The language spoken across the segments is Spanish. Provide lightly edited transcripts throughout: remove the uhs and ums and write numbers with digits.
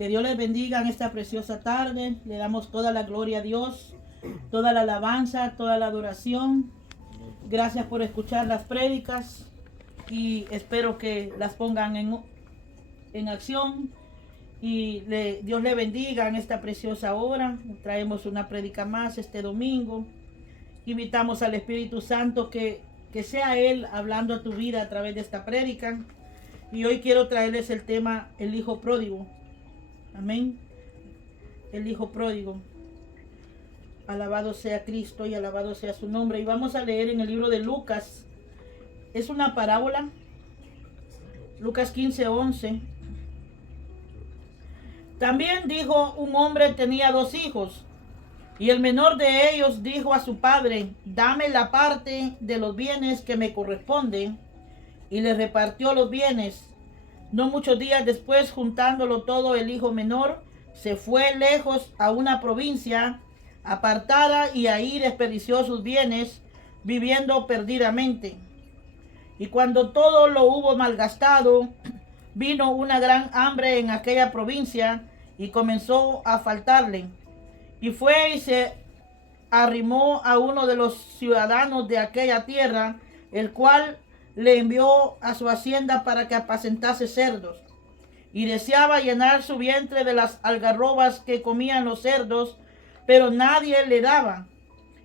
Que Dios les bendiga en esta preciosa tarde. Le damos toda la gloria a Dios, toda la alabanza, toda la adoración. Gracias por escuchar las prédicas y espero que las pongan en acción. Y Dios le bendiga en esta preciosa hora. Traemos una prédica más este domingo. Invitamos al Espíritu Santo que sea Él hablando a tu vida a través de esta prédica. Y hoy quiero traerles el tema el Hijo Pródigo. Amén. El Hijo Pródigo. Alabado sea Cristo y alabado sea su nombre. Y vamos a leer en el libro de Lucas. Es una parábola. Lucas 15:11. También dijo: un hombre tenía 2 hijos. Y el menor de ellos dijo a su padre: dame la parte de los bienes que me corresponde. Y le repartió los bienes. No muchos días después, juntándolo todo, el hijo menor se fue lejos a una provincia apartada y ahí desperdició sus bienes, viviendo perdidamente. Y cuando todo lo hubo malgastado, vino una gran hambre en aquella provincia y comenzó a faltarle. Y fue y se arrimó a uno de los ciudadanos de aquella tierra, el cual le envió a su hacienda para que apacentase cerdos. Y deseaba llenar su vientre de las algarrobas que comían los cerdos, pero nadie le daba.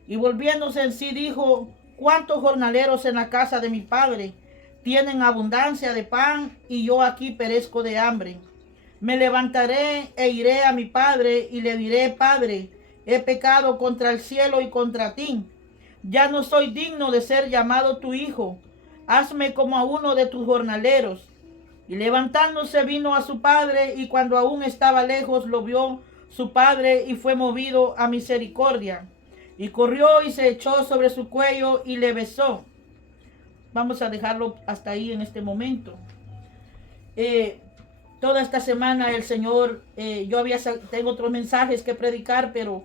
Y volviéndose en sí dijo: ¿cuántos jornaleros en la casa de mi padre tienen abundancia de pan, y yo aquí perezco de hambre? Me levantaré e iré a mi padre y le diré: Padre, he pecado contra el cielo y contra ti. Ya no soy digno de ser llamado tu hijo. Hazme como a uno de tus jornaleros. Y levantándose vino a su padre, y cuando aún estaba lejos lo vio su padre, y fue movido a misericordia. Y corrió y se echó sobre su cuello y le besó. Vamos a dejarlo hasta ahí en este momento. Toda esta semana el Señor, tengo otros mensajes que predicar, pero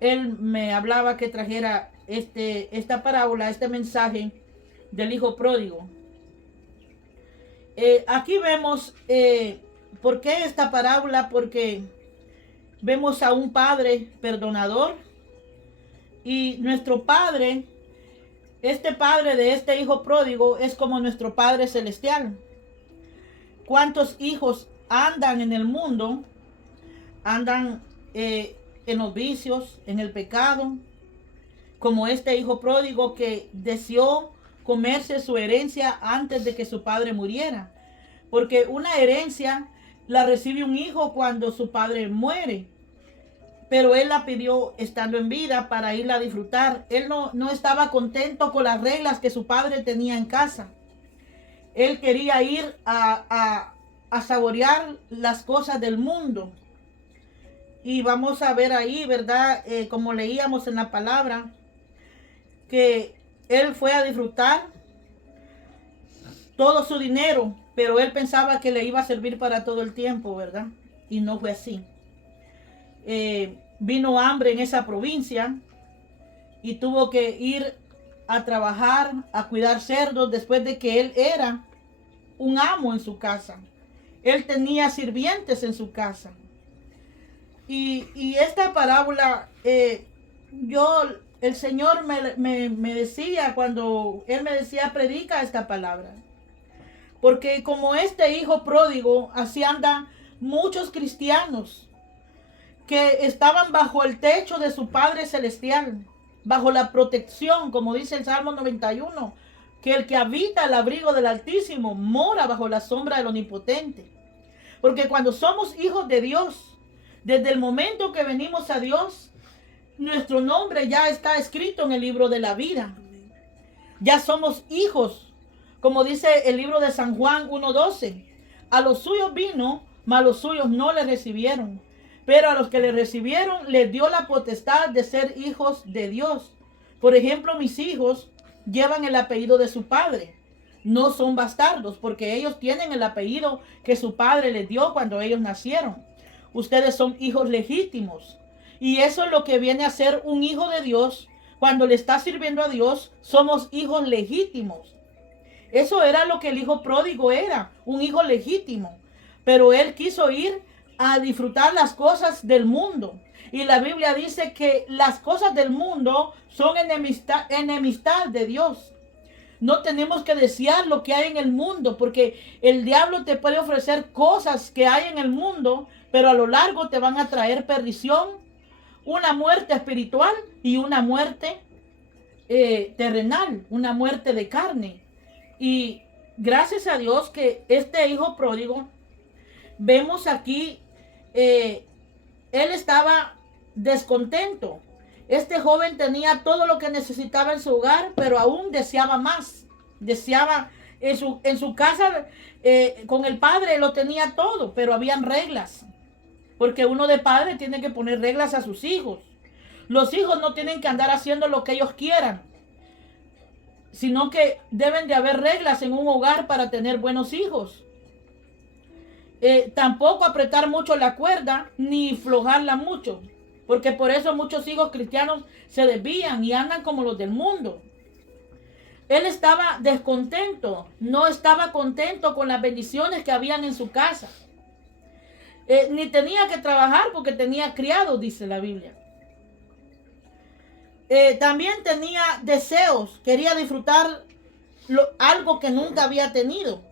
Él me hablaba que trajera esta parábola, este mensaje del Hijo Pródigo. Aquí vemos, ¿por qué esta parábola? Porque vemos a un padre perdonador, y nuestro padre, este padre de este Hijo Pródigo, es como nuestro Padre Celestial. ¿Cuántos hijos andan en el mundo? Andan en los vicios, en el pecado, como este Hijo Pródigo que deseó comerse su herencia antes de que su padre muriera. Porque una herencia la recibe un hijo cuando su padre muere. Pero él la pidió estando en vida para irla a disfrutar. Él no estaba contento con las reglas que su padre tenía en casa. Él quería ir a saborear las cosas del mundo. Y vamos a ver ahí, ¿verdad? Como leíamos en la palabra, que él fue a disfrutar todo su dinero, pero él pensaba que le iba a servir para todo el tiempo, ¿verdad? Y no fue así. Vino hambre en esa provincia y tuvo que ir a trabajar, a cuidar cerdos, después de que él era un amo en su casa. Él tenía sirvientes en su casa. Y esta parábola, el Señor me decía, cuando Él me decía: predica esta palabra. Porque como este hijo pródigo, así andan muchos cristianos que estaban bajo el techo de su Padre Celestial, bajo la protección, como dice el Salmo 91, que el que habita el abrigo del Altísimo mora bajo la sombra del Omnipotente. Porque cuando somos hijos de Dios, desde el momento que venimos a Dios, nuestro nombre ya está escrito en el libro de la vida. Ya somos hijos, como dice el libro de San Juan 1:12. A los suyos vino, mas los suyos no le recibieron. Pero a los que le recibieron, les dio la potestad de ser hijos de Dios. Por ejemplo, mis hijos llevan el apellido de su padre. No son bastardos, porque ellos tienen el apellido que su padre les dio cuando ellos nacieron. Ustedes son hijos legítimos. Y eso es lo que viene a ser un hijo de Dios. Cuando le está sirviendo a Dios, somos hijos legítimos. Eso era lo que el hijo pródigo era, un hijo legítimo. Pero él quiso ir a disfrutar las cosas del mundo. Y la Biblia dice que las cosas del mundo son enemistad de Dios. No tenemos que desear lo que hay en el mundo, porque el diablo te puede ofrecer cosas que hay en el mundo, pero a lo largo te van a traer perdición, una muerte espiritual y una muerte terrenal, una muerte de carne. Y gracias a Dios que este hijo pródigo, vemos aquí, él estaba descontento. Este joven tenía todo lo que necesitaba en su hogar, pero aún deseaba más. Deseaba en su casa, con el padre lo tenía todo, pero habían reglas. Porque uno de padre tiene que poner reglas a sus hijos. Los hijos no tienen que andar haciendo lo que ellos quieran, sino que deben de haber reglas en un hogar para tener buenos hijos. Tampoco apretar mucho la cuerda, ni flojarla mucho. Porque por eso muchos hijos cristianos se desvían y andan como los del mundo. Él estaba descontento, no estaba contento con las bendiciones que habían en su casa. Ni tenía que trabajar porque tenía criados, dice la Biblia. También tenía deseos, quería disfrutar algo que nunca había tenido.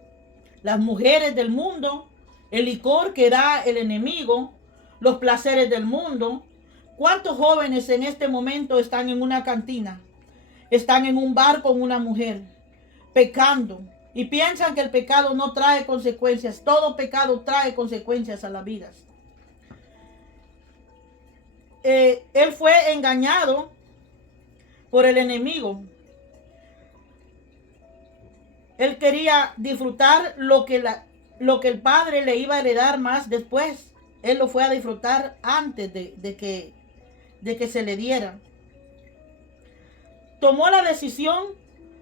Las mujeres del mundo, el licor que da el enemigo, los placeres del mundo. ¿Cuántos jóvenes en este momento están en una cantina? Están en un bar con una mujer, pecando, y piensan que el pecado no trae consecuencias. Todo pecado trae consecuencias a las vidas. Él fue engañado por el enemigo. Él quería disfrutar lo que el padre le iba a heredar más después. Él lo fue a disfrutar antes de que se le diera. Tomó la decisión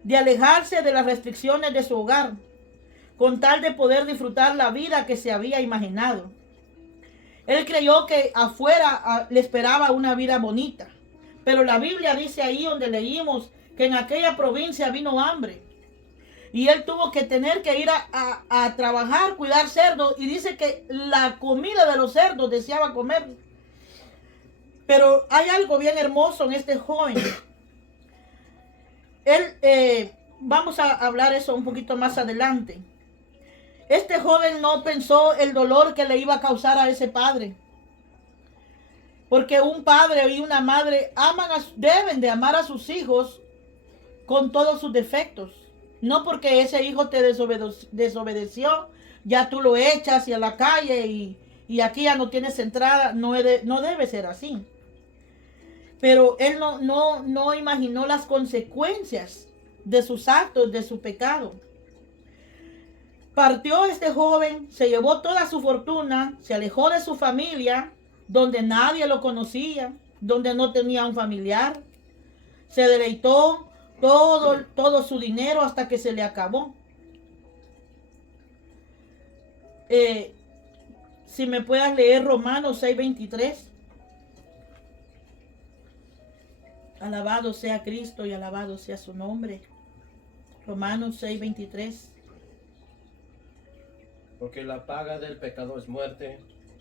de alejarse de las restricciones de su hogar, con tal de poder disfrutar la vida que se había imaginado. Él creyó que afuera le esperaba una vida bonita, pero la Biblia dice ahí donde leímos que en aquella provincia vino hambre. Y él tuvo que tener que ir a trabajar, cuidar cerdos. Y dice que la comida de los cerdos deseaba comer. Pero hay algo bien hermoso en este joven. Vamos a hablar eso un poquito más adelante. Este joven no pensó el dolor que le iba a causar a ese padre. Porque un padre y una madre deben de amar a sus hijos con todos sus defectos. No porque ese hijo te desobedeció, ya tú lo echas y a la calle y aquí ya no tienes entrada. No debe ser así. Pero él no imaginó las consecuencias de sus actos, de su pecado. Partió este joven, se llevó toda su fortuna, se alejó de su familia, donde nadie lo conocía, donde no tenía un familiar. Se deleitó todo su dinero hasta que se le acabó. Si me puedas leer Romanos 6:23. Alabado sea Cristo y alabado sea su nombre. Romanos 6:23. Porque la paga del pecado es muerte,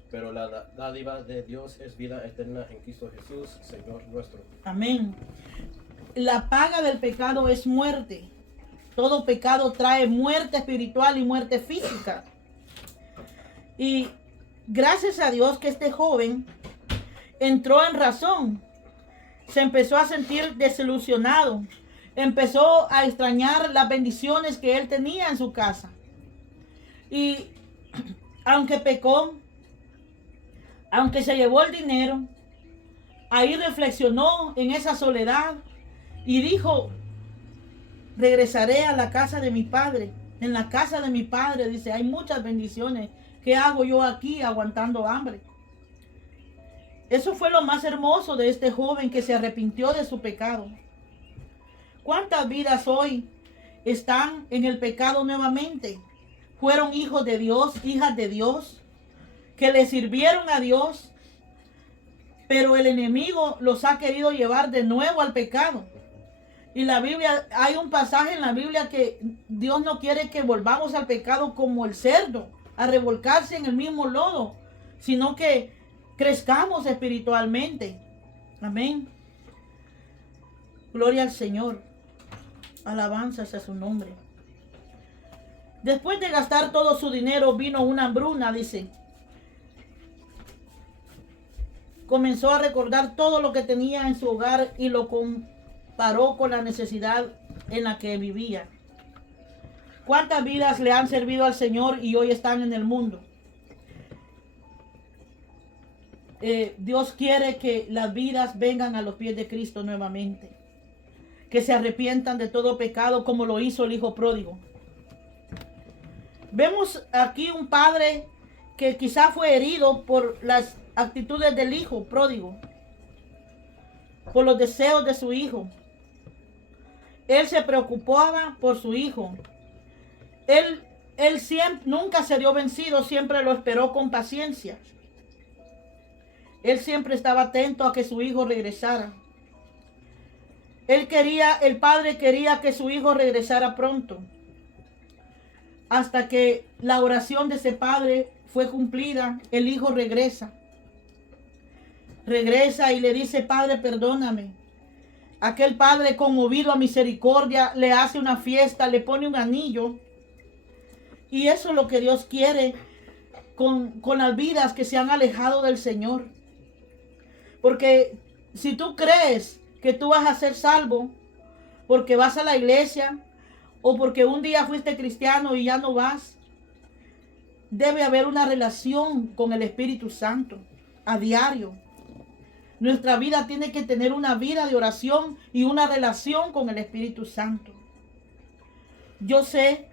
pero la dádiva de Dios es vida eterna en Cristo Jesús, Señor nuestro. Amén. La paga del pecado es muerte. Todo pecado trae muerte espiritual y muerte física. Y gracias a Dios que este joven entró en razón. Se empezó a sentir desilusionado. Empezó a extrañar las bendiciones que él tenía en su casa. Y aunque pecó, aunque se llevó el dinero, ahí reflexionó en esa soledad y dijo: regresaré a la casa de mi padre. En la casa de mi padre, dice, hay muchas bendiciones. ¿Qué hago yo aquí aguantando hambre? Eso fue lo más hermoso de este joven que se arrepintió de su pecado. ¿Cuántas vidas hoy están en el pecado nuevamente? Fueron hijos de Dios, hijas de Dios, que le sirvieron a Dios, pero el enemigo los ha querido llevar de nuevo al pecado. Y la Biblia, hay un pasaje en la Biblia que Dios no quiere que volvamos al pecado como el cerdo, a revolcarse en el mismo lodo, sino que crezcamos espiritualmente. Amén. Gloria al Señor. Alabanzas a su nombre. Después de gastar todo su dinero, vino una hambruna, dice. Comenzó a recordar todo lo que tenía en su hogar y lo comparó con la necesidad en la que vivía. ¿Cuántas vidas le han servido al Señor y hoy están en el mundo? Dios quiere que las vidas vengan a los pies de Cristo nuevamente. Que se arrepientan de todo pecado como lo hizo el hijo pródigo. Vemos aquí un padre que quizá fue herido por las actitudes del hijo pródigo, por los deseos de su hijo. Él se preocupaba por su hijo. Él siempre, nunca se dio vencido, siempre lo esperó con paciencia. Él siempre estaba atento a que su hijo regresara. El padre quería que su hijo regresara pronto. Hasta que la oración de ese padre fue cumplida, el hijo regresa. Regresa y le dice: Padre, perdóname. Aquel padre, conmovido a misericordia, le hace una fiesta, le pone un anillo. Y eso es lo que Dios quiere con las vidas que se han alejado del Señor. Porque si tú crees que tú vas a ser salvo porque vas a la iglesia o porque un día fuiste cristiano y ya no vas, debe haber una relación con el Espíritu Santo a diario. Nuestra vida tiene que tener una vida de oración y una relación con el Espíritu Santo. Yo sé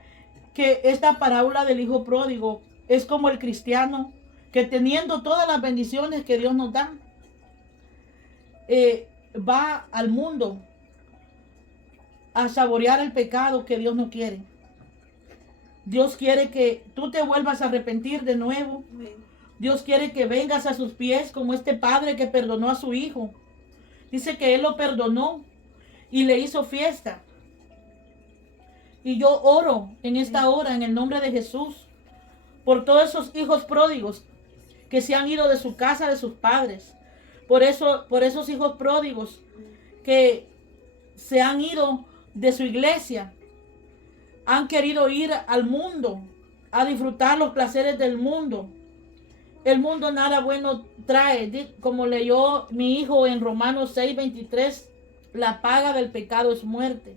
que esta parábola del hijo pródigo es como el cristiano que, teniendo todas las bendiciones que Dios nos da, va al mundo a saborear el pecado que Dios no quiere. Dios quiere que tú te vuelvas a arrepentir de nuevo. Dios quiere que vengas a sus pies como este padre que perdonó a su hijo. Dice que él lo perdonó y le hizo fiesta. Y yo oro en esta hora en el nombre de Jesús por todos esos hijos pródigos que se han ido de su casa, de sus padres. Por esos hijos pródigos que se han ido de su iglesia, han querido ir al mundo a disfrutar los placeres del mundo. El mundo nada bueno trae, como leyó mi hijo en Romanos 6:23, la paga del pecado es muerte.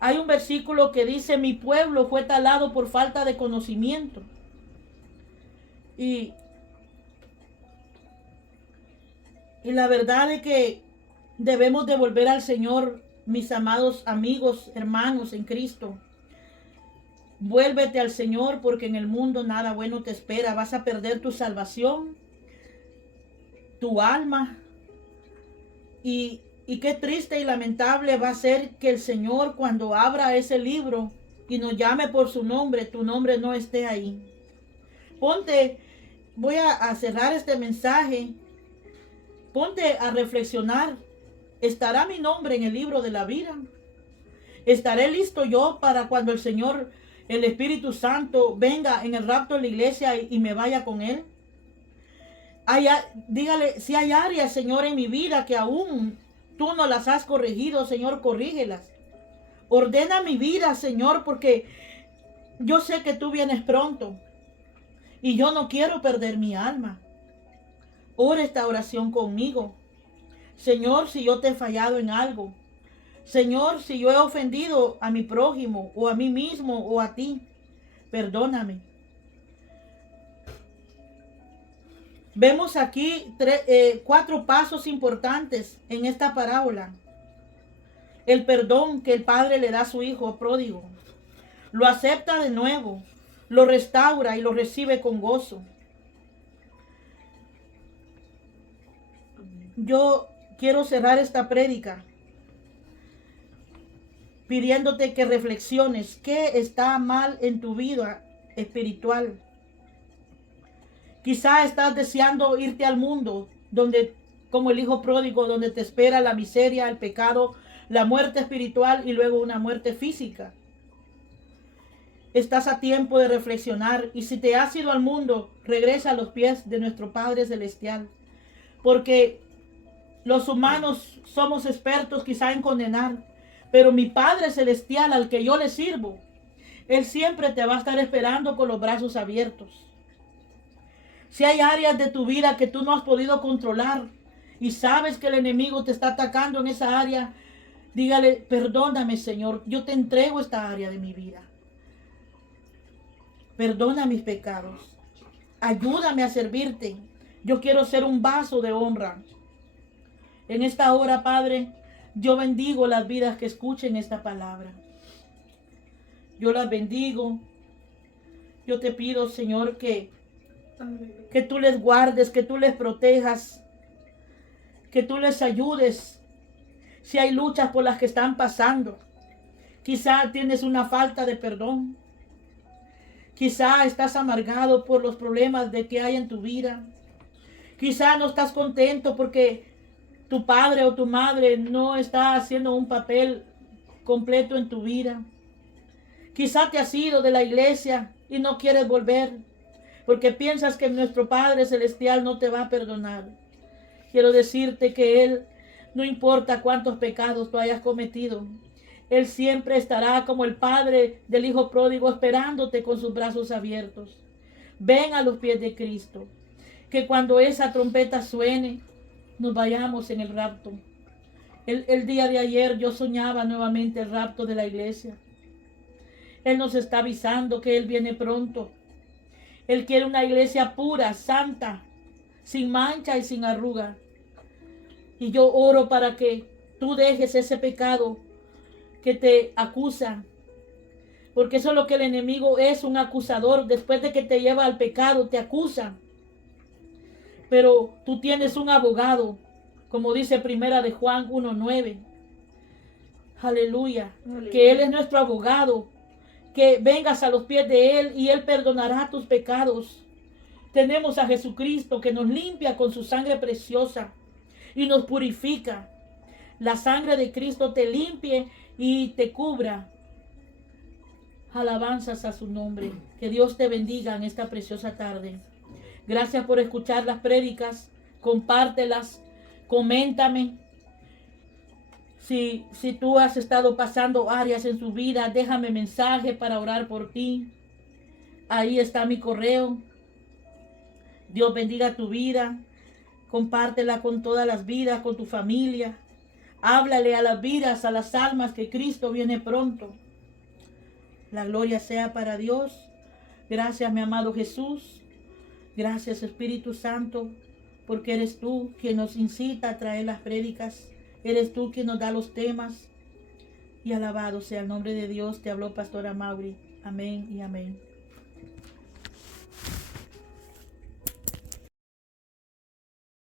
Hay un versículo que dice: mi pueblo fue talado por falta de conocimiento. Y la verdad es que debemos de volver al Señor, mis amados amigos, hermanos en Cristo. Vuélvete al Señor, porque en el mundo nada bueno te espera. Vas a perder tu salvación, tu alma. Y qué triste y lamentable va a ser que el Señor, cuando abra ese libro y nos llame por su nombre, tu nombre no esté ahí. Voy a cerrar este mensaje. Ponte a reflexionar. ¿Estará mi nombre en el libro de la vida? ¿Estaré listo yo para cuando el Señor, el Espíritu Santo, venga en el rapto de la iglesia y me vaya con Él? Dígale: si hay áreas, Señor, en mi vida que aún tú no las has corregido, Señor, corrígelas. Ordena mi vida, Señor, porque yo sé que tú vienes pronto y yo no quiero perder mi alma. Ora esta oración conmigo. Señor, si yo te he fallado en algo. Señor, si yo he ofendido a mi prójimo o a mí mismo o a ti, perdóname. Vemos aquí 4 pasos importantes en esta parábola. El perdón que el padre le da a su hijo pródigo. Lo acepta de nuevo, lo restaura y lo recibe con gozo. Yo quiero cerrar esta prédica pidiéndote que reflexiones qué está mal en tu vida espiritual. Quizá estás deseando irte al mundo donde, como el hijo pródigo, donde te espera la miseria, el pecado, la muerte espiritual y luego una muerte física. estás a tiempo de reflexionar. Y si te has ido al mundo, regresa a los pies de nuestro Padre Celestial. Porque los humanos somos expertos quizá en condenar, pero mi Padre Celestial al que yo le sirvo, Él siempre te va a estar esperando con los brazos abiertos. Si hay áreas de tu vida que tú no has podido controlar y sabes que el enemigo te está atacando en esa área, dígale: perdóname, Señor, yo te entrego esta área de mi vida. Perdona mis pecados. Ayúdame a servirte. Yo quiero ser un vaso de honra. En esta hora, Padre, yo bendigo las vidas que escuchen esta palabra. Yo las bendigo. Yo te pido, Señor, que tú les guardes, que tú les protejas, que tú les ayudes. Si hay luchas por las que están pasando, quizá tienes una falta de perdón. Quizá estás amargado por los problemas de que hay en tu vida. Quizá no estás contento porque tu padre o tu madre no está haciendo un papel completo en tu vida. Quizá te has ido de la iglesia y no quieres volver porque piensas que nuestro Padre Celestial no te va a perdonar. Quiero decirte que Él, no importa cuántos pecados tú hayas cometido, Él siempre estará como el Padre del Hijo pródigo esperándote con sus brazos abiertos. Ven a los pies de Cristo. Que cuando esa trompeta suene, nos vayamos en el rapto. El día de ayer yo soñaba nuevamente el rapto de la iglesia. Él nos está avisando que Él viene pronto. Él quiere una iglesia pura, santa, sin mancha y sin arruga. Y yo oro para que tú dejes ese pecado que te acusa. Porque eso es lo que el enemigo es, un acusador. Después de que te lleva al pecado, te acusa. Pero tú tienes un abogado, como dice Primera de Juan 1:9. Aleluya. Que Él es nuestro abogado. Que vengas a los pies de Él y Él perdonará tus pecados. Tenemos a Jesucristo que nos limpia con su sangre preciosa y nos purifica. La sangre de Cristo te limpie y te cubra. Alabanzas a su nombre. Que Dios te bendiga en esta preciosa tarde. Gracias por escuchar las prédicas. Compártelas. Coméntame. Si tú has estado pasando áreas en tu vida, déjame mensaje para orar por ti. Ahí está mi correo. Dios bendiga tu vida. Compártela con todas las vidas, con tu familia. Háblale a las vidas, a las almas, que Cristo viene pronto. La gloria sea para Dios. Gracias, mi amado Jesús. Gracias, Espíritu Santo, porque eres tú quien nos incita a traer las prédicas. Eres tú quien nos da los temas. Y alabado sea el nombre de Dios. Te habló Pastora Mauri. Amén y amén.